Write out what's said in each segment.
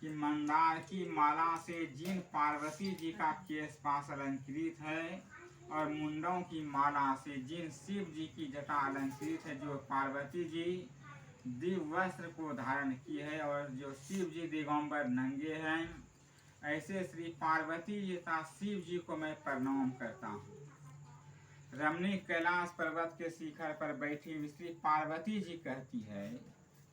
कि मंदार की माला से जिन पार्वती जी का केश पास अलंकृत है और मुंडों की माला से जिन शिव जी की जटा अलंकृत है, जो पार्वती जी दिव्य वस्त्र को धारण की है और जो शिव जी दिगंबर नंगे हैं, ऐसे श्री पार्वती जी तथा शिव जी को मैं प्रणाम करता हूँ। रमणीक कैलाश पर्वत के शिखर पर बैठी हुई श्री पार्वती जी कहती है,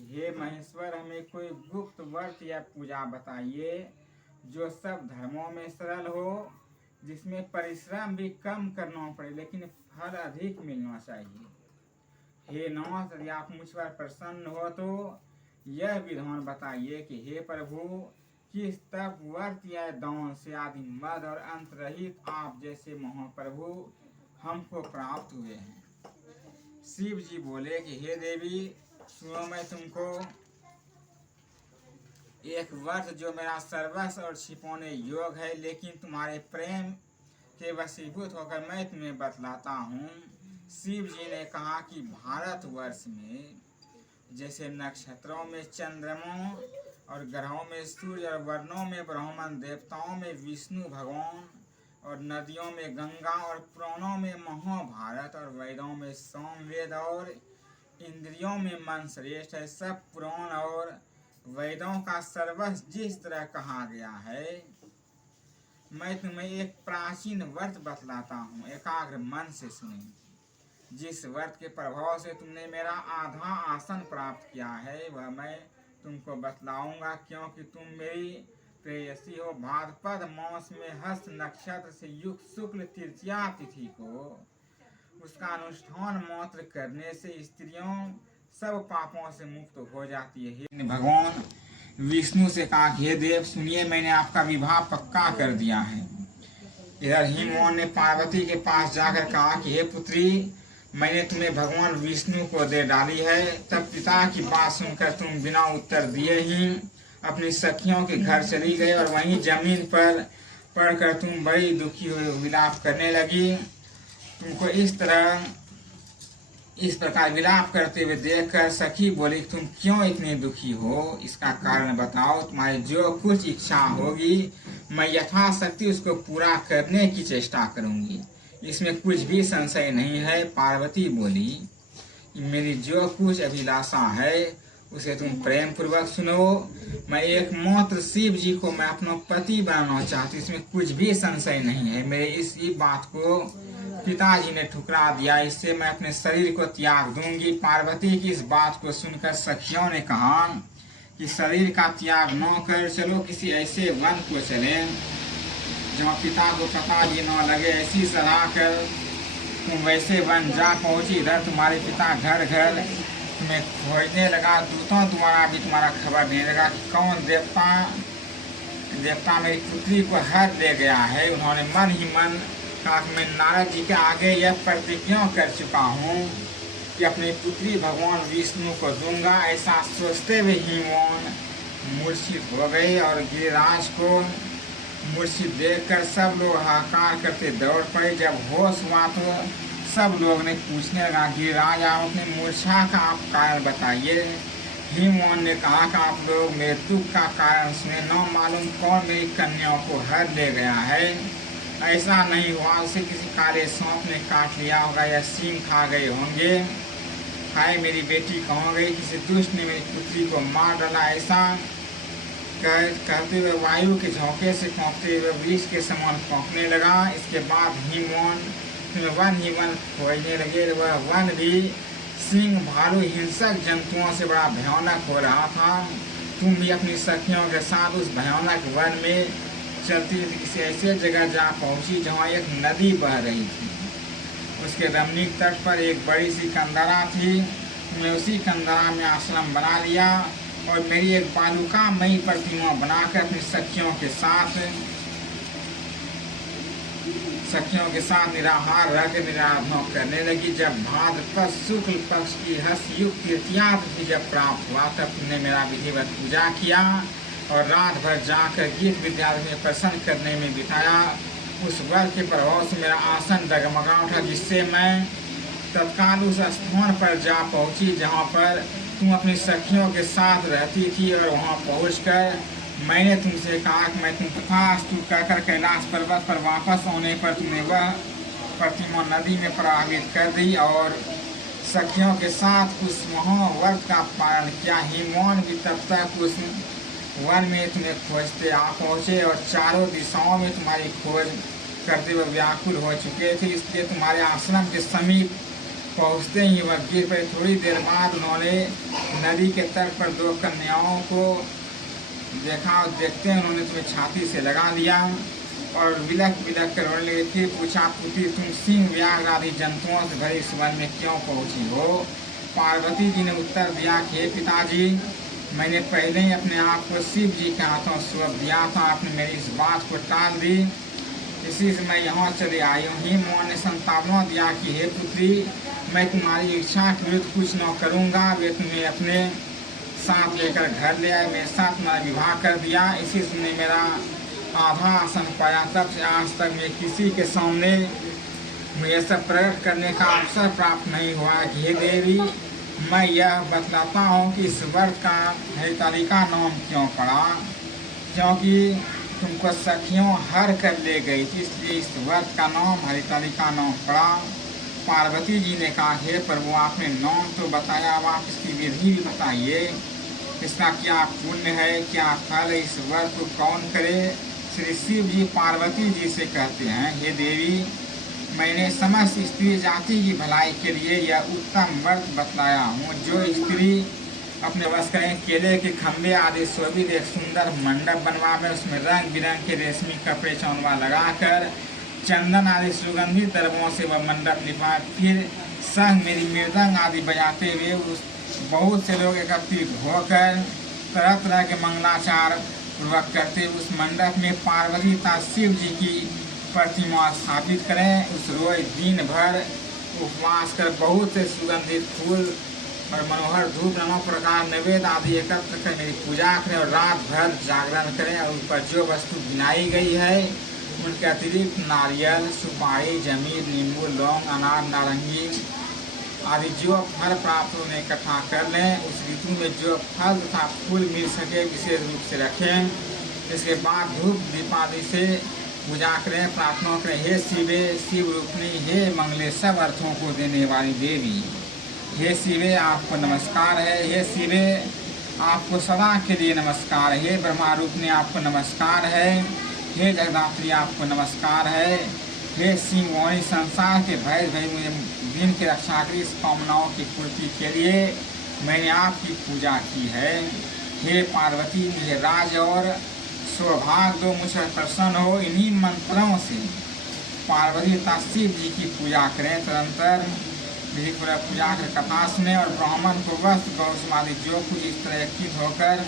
हे महेश्वर, हमें कोई गुप्त व्रत या पूजा बताइए जो सब धर्मों में सरल हो, जिसमें परिश्रम भी कम करना पड़े लेकिन फल अधिक मिलना चाहिए। हे नाथ, यदि आप मुझ पर प्रसन्न हो तो यह विधान बताइए कि हे प्रभु, किस तप व्रत या दान से आदि मद और अंत रहित आप जैसे महाप्रभु हमको प्राप्त हुए हैं। शिव जी बोले कि हे देवी, सुनो, मैं तुमको एक व्रत जो मेरा सर्वस्व और छिपाने योग है, लेकिन तुम्हारे प्रेम के वशीभूत होकर मैं तुम्हें बतलाता हूँ। शिव जी ने कहा कि भारतवर्ष में जैसे नक्षत्रों में चंद्रमों और ग्रहों में सूर्य और वर्णों में ब्राह्मण, देवताओं में विष्णु भगवान और नदियों में गंगा और पुराणों में महाभारत और वेदों में सामवेद और इंद्रियों में मन श्रेष्ठ है, सब पुराण और वेदों का सर्वस्व जिस तरह कहा गया है, मैं तुम्हें एक प्राचीन व्रत बतलाता हूँ, एकाग्र मन से सुनिए। जिस व्रत के प्रभाव से तुमने मेरा आधा आसन प्राप्त किया है वह मैं तुमको बतलाऊंगा, क्योंकि तुम मेरी प्रेयसी हो। भाद्रपद मास में हस्त नक्षत्र से युक्त शुक्ल तृतीया तिथि को उसका अनुष्ठान मात्र करने से स्त्रियों सब पापों से मुक्त हो जाती है। भगवान विष्णु से कहा, हे देव सुनिए, मैंने आपका विवाह पक्का कर दिया है। इधर हिमवान ने पार्वती के पास जाकर कहा कि हे पुत्री, मैंने तुम्हें भगवान विष्णु को दे डाली है। तब पिता की बात सुनकर तुम बिना उत्तर दिए ही अपनी सखियों के घर चली गई और वहीं जमीन पर पड़कर तुम बड़ी दुखी हुई विलाप करने लगी। तुमको इस प्रकार विलाप करते हुए देखकर सखी बोली, तुम क्यों इतनी दुखी हो, इसका कारण बताओ। तुम्हारी जो कुछ इच्छा होगी मैं यथाशक्ति उसको पूरा करने की चेष्टा करूंगी, इसमें कुछ भी संशय नहीं है। पार्वती बोली, मेरी जो कुछ अभिलाषा है उसे तुम प्रेम पूर्वक सुनो। मैं एकमात्र शिव जी को मैं अपना पति बनाना चाहती हूँ, इसमें कुछ भी संशय नहीं है। मेरे इस बात को पिताजी ने ठुकरा दिया, इससे मैं अपने शरीर को त्याग दूंगी। पार्वती की इस बात को सुनकर सखियों ने कहा कि शरीर का त्याग न कर चलो किसी ऐसे वन को चले जहाँ पिता को पता भी न लगे। ऐसी सलाह कर तुम वैसे वन जा पहुंची। इधर तुम्हारे पिता घर घर तुम्हें खोजने लगा, दूतों द्वारा भी तुम्हारा खबर देने लगा कि कौन देवता मेरी पुत्री को हर ले गया है। उन्होंने मन ही मन कहा कि मैं नारद जी के आगे यह प्रतिज्ञा कर चुका हूँ कि अपनी पुत्री भगवान विष्णु को दूंगा। ऐसा सोचते हुए हिमवान मूर्छित हो गई और गिरिराज को मूर्छित देखकर सब लोग हाहाकार करते दौड़ पड़े। जब होश हुआ तो सब लोग ने पूछने लगा, गिरिराज आप अपनी मूर्छा का आप कारण बताइए। हिमवान ने कहा कि आप लोग मेरे दुख का कारण सुने, न मालूम कौन मेरी कन्याओं को हर ले गया है। ऐसा नहीं हुआ उसे किसी काले सांप ने काट लिया होगा या सींग खा गए होंगे। हाय मेरी बेटी कहाँ गई, किसी दुष्ट ने मेरी पुत्री को मार डाला। ऐसा कहते हुए वायु के झोंके से कांपते हुए विष के समान कांपने लगा। इसके बाद हिमवान वन ही वन खोजने लगे। वह वन भी सिंह भालू हिंसक जंतुओं से बड़ा भयानक हो रहा था। तुम भी अपनी सखियों के साथ उस भयानक वन में चलती किसी ऐसे जगह जा पहुंची जहाँ एक नदी बह रही थी। उसके रमणीक तट पर एक बड़ी सी कंदरा थी। मैं उसी कंदरा में आश्रम बना लिया और मेरी एक बालुकामयी प्रतिमा बनाकर अपनी सखियों के साथ निराहार रहकर निराधना करने लगी। जब भाद्रपद शुक्ल पक्ष की हर्षयुक्त तृतीया तिथि जब प्राप्त हुआ तब तुमने मेरा विधिवत पूजा किया और रात भर जाकर गीत विद्यालय में प्रसन्न करने में बिताया। उस वर के प्रभाव से मेरा आसन डगमगा उठा, जिससे मैं तत्काल उस स्थान पर जा पहुंची जहां पर तुम अपनी सखियों के साथ रहती थी और वहां पहुंचकर मैंने तुमसे कहा कि मैं तुम तथास्तु कहकर कैलाश पर्वत पर वापस होने पर तुमने वह प्रतिमा नदी में प्रवाहित कर दी और सखियों के साथ उस महाव्रत का पालन किया। हिमवान भी तब तक उस वन में तुम्हें खोजते आ पहुँचे और चारों दिशाओं में तुम्हारी खोज करते हुए व्याकुल हो चुके थे। इसलिए तुम्हारे आश्रम के समीप पहुँचते ही वह गिर पड़े। थोड़ी देर बाद उन्होंने नदी के तट पर दो कन्याओं को देखा और देखते हैं उन्होंने तुम्हें छाती से लगा लिया और विलक विलक कर रोने लगे। फिर पूछा, पुत्री तुम सिंह व्याघ्र आदि जंतुओं से भरे इस वन में क्यों पहुँची हो? पार्वती जी ने उत्तर दिया कि हे पिताजी, मैंने पहले ही अपने आप को शिव जी के हाथों सौंप दिया था। आपने मेरी इस बात को टाल दी, इसी से मैं यहाँ चले आई हूँ। हिमवान ने संतावना दिया कि हे पुत्री, मैं तुम्हारी इच्छा के विरुद्ध कुछ न करूँगा। वे तुम्हें अपने साथ लेकर घर ले आए, मेरे साथ तुम्हारा विवाह कर दिया। इसी से तुमने मेरा आधा आसन पाया। तब से आज तक मैं किसी के सामने मुझे सब प्रकट करने का अवसर प्राप्त नहीं हुआ कि हे देवी, मैं यह बतलाता हूँ कि इस व्रत का हरितालिका नाम क्यों पड़ा, क्योंकि तुमको सखियों हर कर ले गई थी, इसलिए इस व्रत का नाम हरितालिका नाम पड़ा। पार्वती जी ने कहा, हे प्रभु, आपने नाम तो बताया, अब आप इसकी विधि भी बताइए, इसका क्या पुण्य है, क्या फल है, इस व्रत को कौन करे? श्री शिव जी पार्वती जी से कहते हैं, हे देवी, मैंने समस्त स्त्री जाति की भलाई के लिए यह उत्तम व्रत बतलाया हूँ। जो स्त्री अपने वश करें केले के खम्भे आदि शोभित एक सुंदर मंडप बनवावे, उसमें रंग बिरंग के रेशमी कपड़े चौनवा लगाकर चंदन आदि सुगंधित दर्बों से वह मंडप लिपाए, फिर संग मेरी मृदंग आदि बजाते हुए उस बहुत से लोग एकत्रित होकर तरह तरह के मंगलाचार पूर्वक करते उस मंडप में पार्वती तथा शिव जी की प्रतिमा स्थापित करें। उस रोज दिन भर उपवास कर बहुत से सुगंधित फूल और मनोहर धूप नाना प्रकार नैवेद्य आदि एकत्र कर मेरी पूजा करें और रात भर जागरण करें और उस पर जो वस्तु गिनाई गई है उनके अतिरिक्त नारियल, सुपारी, जमीर, नींबू, लौंग, अनार, नारंगी आदि जो फल प्राप्त उन्हें इकट्ठा कर लें। उस ऋतु में जो फल तथा फूल मिल सके विशेष रूप से रखें। इसके बाद धूप दीप आदि से पूजा करें, प्रार्थना करें, हे शिवे, शिव रूपनी, हे मंगले सब अर्थों को देने वाली देवी, हे शिवे आपको नमस्कार है, हे शिवे आपको सदा के लिए नमस्कार है, हे ब्रह्मा रूपनी आपको नमस्कार है, हे जगदात्री आपको नमस्कार है, हे सिंहवाणी संसार के भय मुझे दिन की रक्षा की इस कामनाओं की पूर्ति के लिए मैंने आपकी पूजा की है। हे पार्वती, मुझे राज और सौभाग्य दो, मुझ पर प्रसन्न हो। इन्हीं मंत्रों से पार्वती तथा शिव जी की पूजा करें। तदंतर विधि पूर्वक पूजा कर कथा सुने और ब्राह्मण को वस्त्र गौसमादि जो कुछ इस तरह एकत्रित होकर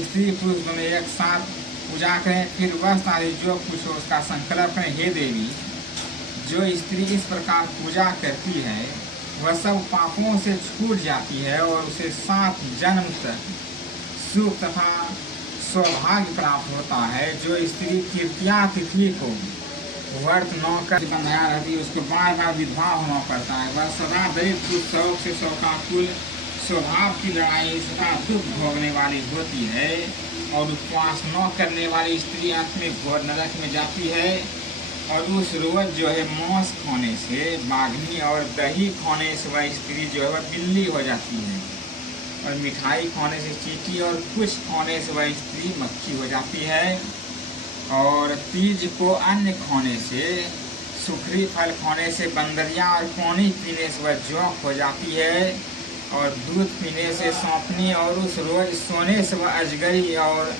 स्त्री पुरुष दोनों एक साथ पूजा करें। फिर वस्त्र आदि जो कुछ हो उसका संकल्प करें। हे देवी, जो स्त्री इस प्रकार पूजा करती है वह सब पापों से छूट जाती है और उसे 7 जन्म तक सुख तथा सौभाग्य प्राप्त होता है। जो स्त्री तृतीया तिथि को व्रत न कर बंधाया रहती है उसको बार बार विधवा होना पड़ता है। वह सदा दरिद्र शौक से शौकाकुल स्वभाव की लड़ाई सदा दुख भोगने वाली होती है और उपवास न करने वाली स्त्री अंत में घोर नरक में जाती है। और उस रोज जो है मांस खाने से, बाघनी और दही खाने से वह स्त्री जो है वह बिल्ली हो जाती है और मिठाई खाने से चींटी और कुछ खाने से वह स्त्री मक्खी हो जाती है। और तीज को अन्न खाने से, सुखरी फल खाने से बंदरिया और पानी पीने से वह जोंक हो जाती है और दूध पीने से सौंपनी और उस रोज सोने से वह अजगरी और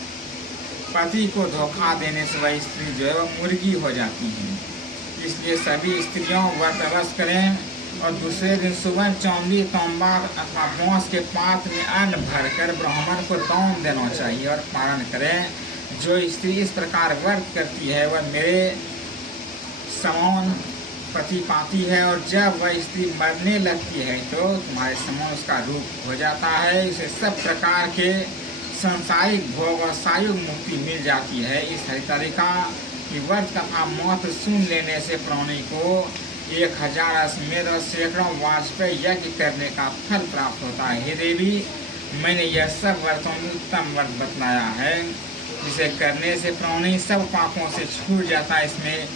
पति को धोखा देने से वह स्त्री जो है वह मुर्गी हो जाती है। इसलिए सभी स्त्रियों व्रत अवश्य करें और दूसरे दिन सुबह चांदी, तांबा अथवा बांस के पात्र में अन्न भरकर ब्राह्मण को दान देना चाहिए और पारण करें। जो स्त्री इस प्रकार व्रत करती है वह मेरे समान पति पाती है और जब वह स्त्री मरने लगती है तो तुम्हारे समान उसका रूप हो जाता है। इसे सब प्रकार के सांसारिक भोग और सायुग मुक्ति मिल जाती है। इस हरितालिका की व्रत कथा मात्र सुन लेने से प्राणी को 1000 अश्वमेध और सैकड़ों वाजपेयी यज्ञ करने का फल प्राप्त होता है। हे देवी, मैंने यह सब व्रतों में उत्तम व्रत बतलाया है। जिसे करने से प्राणी सब पापों से छूट जाता है। इसमें